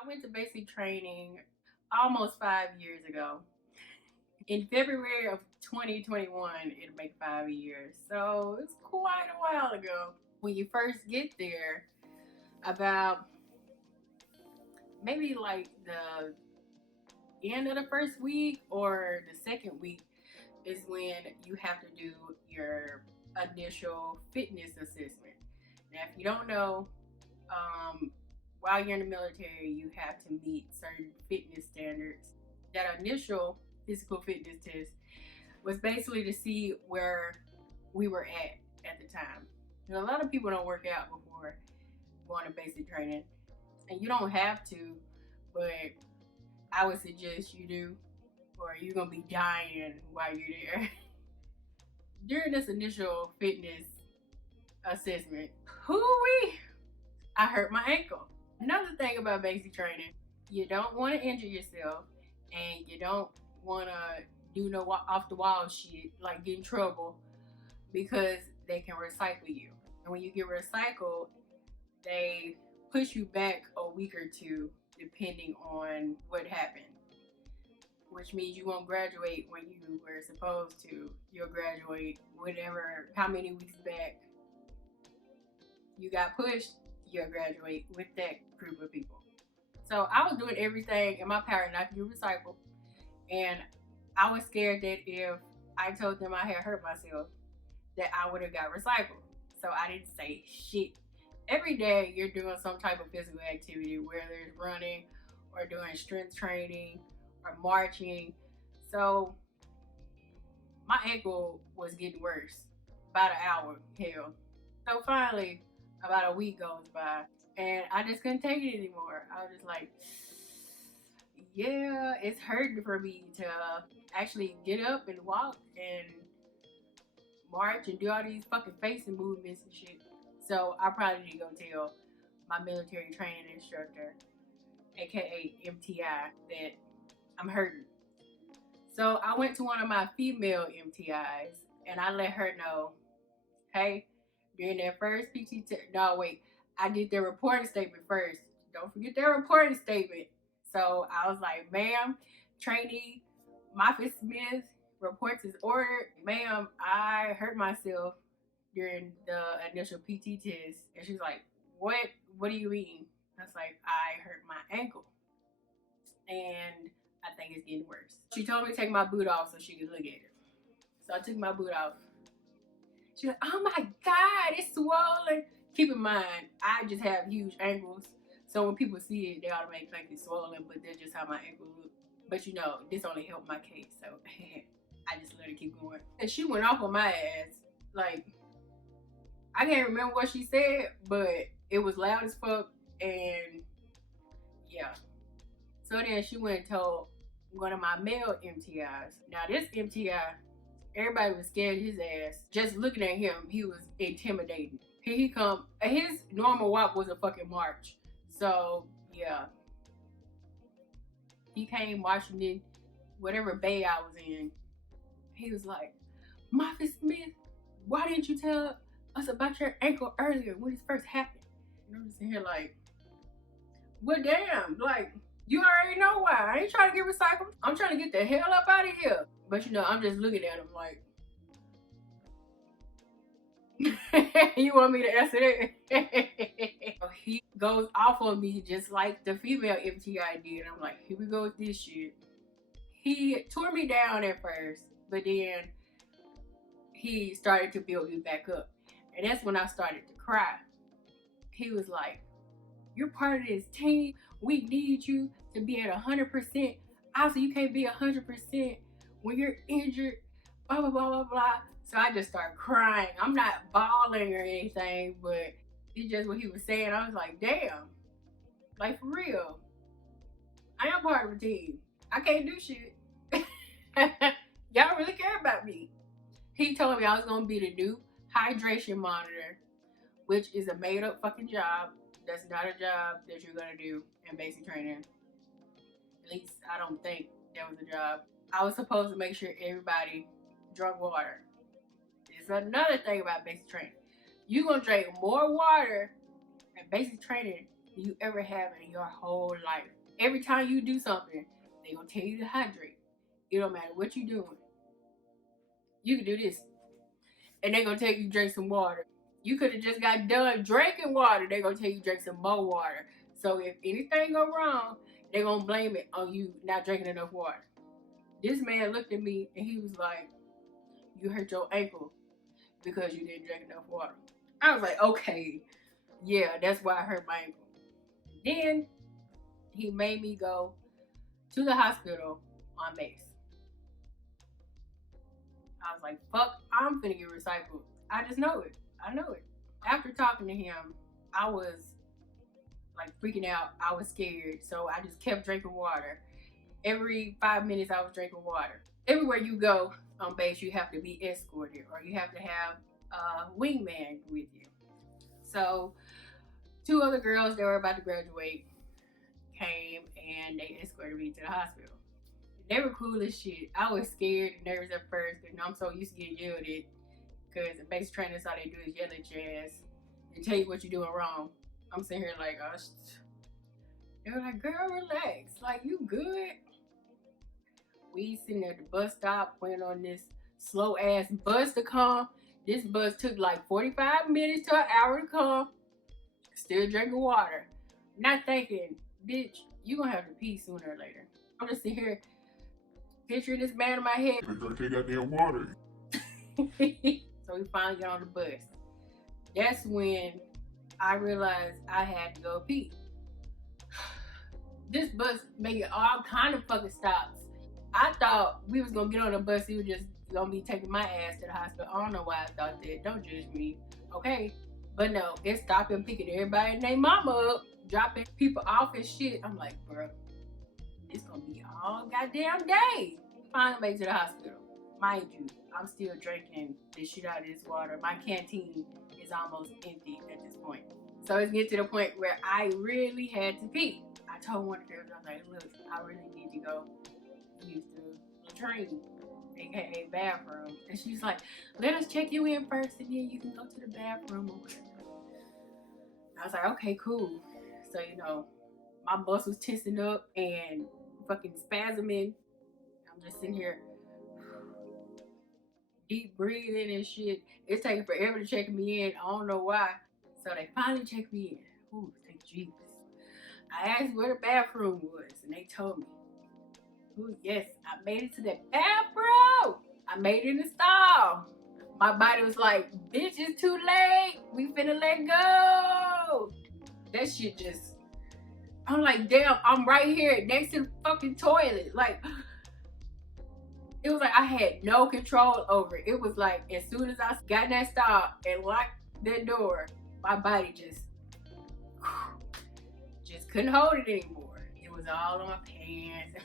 I went to basic training almost 5 years ago. In February of 2021, it'll make 5 years. So it's quite a while ago. When you first get there, about maybe like the end of the first week or the second week is when you have to do your initial fitness assessment. Now, if you don't know, while you're in the military, you have to meet certain fitness standards. That initial physical fitness test was basically to see where we were at the time. And a lot of people don't work out before going to basic training, and you don't have to, but I would suggest you do, or you're gonna be dying while you're there. During this initial fitness assessment, hoo-wee, I hurt my ankle. Another thing about basic training, you don't want to injure yourself, and you don't want to do no off the wall shit like get in trouble, because they can recycle you. And when you get recycled, they push you back a week or two depending on what happened. Which means you won't graduate when you were supposed to. You'll graduate whatever, how many weeks back you got pushed, you'll graduate with that group of people. So I was doing everything in my power not to get recycled. And I was scared that if I told them I had hurt myself, that I would have got recycled. So I didn't say shit. Every day you're doing some type of physical activity, whether it's running or doing strength training or marching. So my ankle was getting worse. About an hour, hell. So finally, about a week goes by, and I just couldn't take it anymore. I was just like, yeah, it's hurting for me to actually get up and walk and march and do all these fucking facing movements and shit. So I probably need to go tell my military training instructor, aka MTI, that I'm hurting. So I went to one of my female MTIs and I let her know, hey, during that first PT no wait, I did their reporting statement first. Don't forget their reporting statement. So I was like, ma'am, trainee Moffitt Smith, reports is ordered. Ma'am, I hurt myself during the initial PT test. And she's like, what? What do you mean? I was like, I hurt my ankle. And I think it's getting worse. She told me to take my boot off so she could look at it. So I took my boot off. She's like, oh my God, it's swollen. Keep in mind, I just have huge ankles. So when people see it, they automatically think it's swollen, but that's just how my ankle look. But you know, this only helped my case, so I just let it keep going. And she went off on my ass. Like, I can't remember what she said, but it was loud as fuck, and yeah. So then she went and told one of my male MTIs. Now this MTI, everybody was scared of his ass. Just looking at him, he was intimidating. Here he come. His normal walk was a fucking march. So yeah, he came marching in whatever bay I was in. He was like, Moffitt Smith, why didn't you tell us about your ankle earlier when this first happened? And I'm just here like, well damn, like, you already know why. I ain't trying to get recycled. I'm trying to get the hell up out of here. But you know, I'm just looking at him like, you want me to answer that? He goes off on me just like the female MTI did. I'm like, here we go with this shit. He tore me down at first, but then he started to build me back up. And that's when I started to cry. He was like, you're part of this team. We need you to be at 100%. Also, you can't be 100% when you're injured, blah, blah, blah, blah, blah. So I just started crying. I'm not bawling or anything, but it's just what he was saying. I was like, damn, like for real. I am part of a team. I can't do shit. Y'all really care about me. He told me I was gonna be the new hydration monitor, which is a made up fucking job. That's not a job that you're gonna do in basic training. At least I don't think that was a job. I was supposed to make sure everybody drank water. There's another thing about basic training. You're gonna drink more water in basic training you ever have in your whole life. Every time you do something, they gonna tell you to hydrate. It don't matter what you doing. You can do this, and they gonna tell you drink some water. You could have just got done drinking water. They gonna tell you drink some more water. So if anything go wrong, they gonna blame it on you not drinking enough water. This man looked at me and he was like, "You hurt your ankle because you didn't drink enough water." I was like, "Okay, yeah, that's why I hurt my ankle." Then he made me go to the hospital on base. I was like, "Fuck, I'm finna get recycled." I just know it. I know it. After talking to him, I was like freaking out. I was scared, so I just kept drinking water. Every 5 minutes, I was drinking water. Everywhere you go on base, you have to be escorted, or you have to have a wingman with you. So, two other girls that were about to graduate came and they escorted me to the hospital. They were cool as shit. I was scared and nervous at first because I'm so used to getting yelled at. Because the base trainers, all they do is yell at your ass and tell you what you're doing wrong. I'm sitting here like, oh, they were like, "Girl, relax. Like, you good?" We sitting at the bus stop waiting on this slow ass bus to come. This bus took like 45 minutes to an hour to come. Still drinking water. Not thinking, bitch, you gonna have to pee sooner or later. I'm just sitting here picturing this man in my head. Drink that goddamn water. So we finally get on the bus. That's when I realized I had to go pee. This bus making all kind of fucking stops. I thought we was gonna get on the bus. He was just gonna be taking my ass to the hospital. I don't know why I thought that. Don't judge me, okay? But no, it stopped and picking everybody and their mama up, dropping people off and shit. I'm like, bro, it's gonna be all goddamn day. Finally made it to the hospital. Mind you, I'm still drinking the shit out of this water. My canteen is almost empty at this point. So it's getting to the point where I really had to pee. I told one of the girls, I was like, "Look, I really need to go use the latrine, aka bathroom." And she's like, "Let us check you in first and then you can go to the bathroom or whatever." I was like, "Okay, cool." So, my bus was tensing up and fucking spasming. I'm just sitting here deep breathing and shit. It's taking forever to check me in. I don't know why. So they finally checked me in. Ooh, thank Jesus. I asked where the bathroom was and they told me. Ooh, yes, I made it to the bathroom. I made it in the stall. My body was like, "Bitch, it's too late. We finna let go." That shit just, I'm like, damn, I'm right here next to the fucking toilet. Like, it was like I had no control over it. It was like as soon as I got in that stall and locked that door, my body just couldn't hold it anymore. It was all on my pants.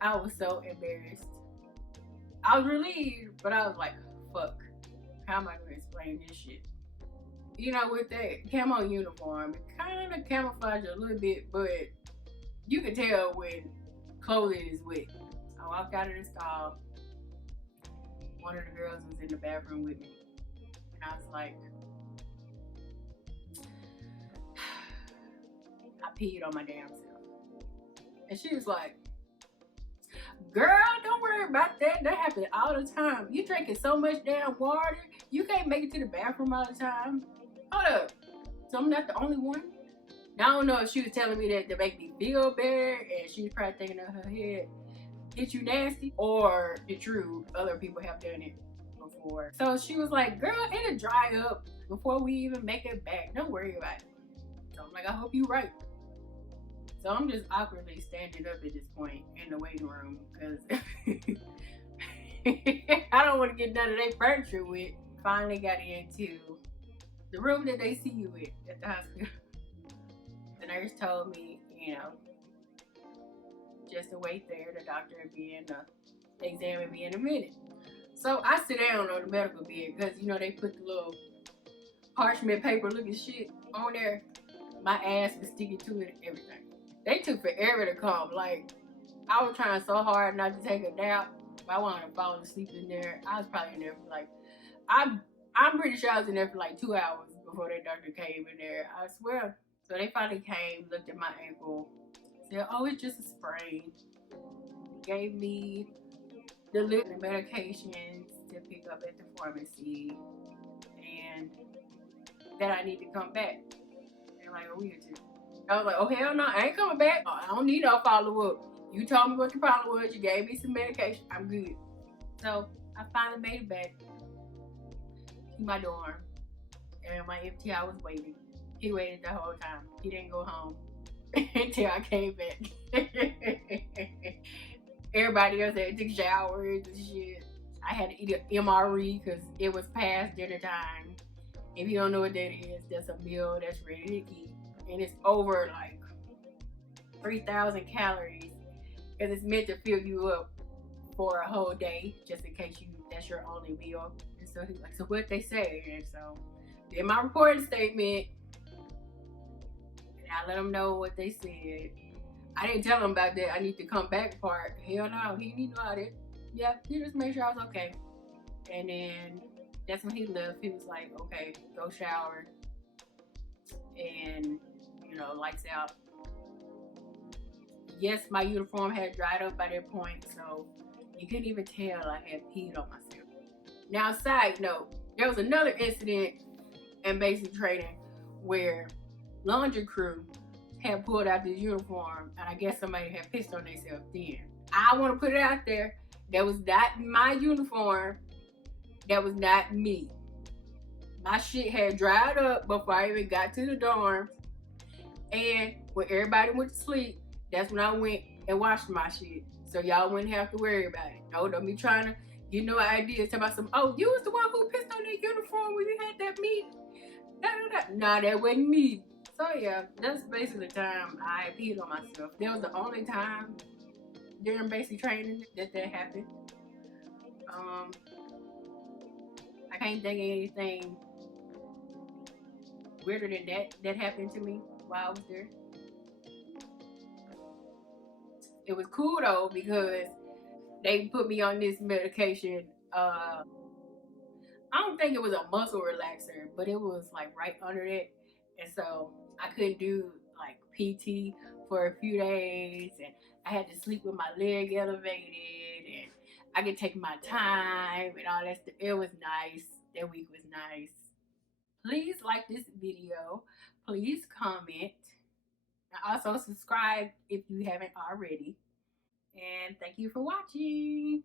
I was so embarrassed. I was relieved, but I was like, fuck, how am I gonna explain this shit? With that camo uniform, it kind of camouflaged a little bit, but you could tell when clothing is wet. I walked out of the stall. One of the girls was in the bathroom with me. And I was like, I peed on my damn self. And she was like, "Girl, don't worry about that. That happens all the time. You drinking so much damn water, you can't make it to the bathroom all the time. Hold up. So I'm not the only one?" Now, I don't know if she was telling me that to make me feel better, and she was probably thinking in her head, "Get you nasty," or the truth, other people have done it before. So she was like, "Girl, it'll dry up before we even make it back. Don't worry about it." So I'm like, I hope you're right. So I'm just awkwardly standing up at this point in the waiting room because I don't want to get none of their furniture with. Finally got into the room that they see you with at the hospital. The nurse told me, just to wait there. The doctor will be in the examine me in a minute. So I sit down on the medical bed because, they put the little parchment paper looking shit on there. My ass was sticking to it and everything. They took forever to come. Like, I was trying so hard not to take a nap. I wanted to fall asleep in there. I was probably in there for like, I'm pretty sure I was in there for like 2 hours before that doctor came in there. I swear. So they finally came, looked at my ankle, said, "Oh, it's just a sprain." Gave me the medications to pick up at the pharmacy, and that I need to come back in like a week or two. I was like, "Oh hell no, I ain't coming back. I don't need no follow up. You told me what the problem was. You gave me some medication. I'm good." So I finally made it back to my dorm, and my MTI was waiting. He waited the whole time. He didn't go home until I came back. Everybody else had to take showers and shit. I had to eat an MRE because it was past dinner time. If you don't know what that is, that's a meal that's ready to eat. And it's over like 3,000 calories because it's meant to fill you up for a whole day just in case that's your only meal. And so he's like, "So what they say?" And so in my reporting statement, and I let him know what they said. I didn't tell him about that I need to come back part. Hell no, he didn't know it. Yeah, he just made sure I was okay. And then that's when he left. He was like, "Okay, go shower." And, lights out. Yes, my uniform had dried up by that point, so you couldn't even tell I had peed on myself. Now, side note, there was another incident in basic training where laundry crew had pulled out this uniform, and I guess somebody had pissed on themselves then. I want to put it out there. That was not my uniform. That was not me. My shit had dried up before I even got to the dorm. And when everybody went to sleep, that's when I went and washed my shit. So y'all wouldn't have to worry about it. No, don't be trying to get no ideas. Talk about some, "Oh, you was the one who pissed on that uniform when you had that meeting." Nah, that wasn't me. So yeah, that's basically the time I peed on myself. That was the only time during basic training that happened. Um, I can't think of anything weirder than that happened to me while I was there. It was cool though because they put me on this medication. I don't think it was a muscle relaxer, but it was like right under it, and so I couldn't do like PT for a few days, and I had to sleep with my leg elevated, and I could take my time and all that stuff. It was nice. That week was nice. Please like this video. Please comment. And also subscribe if you haven't already. And thank you for watching.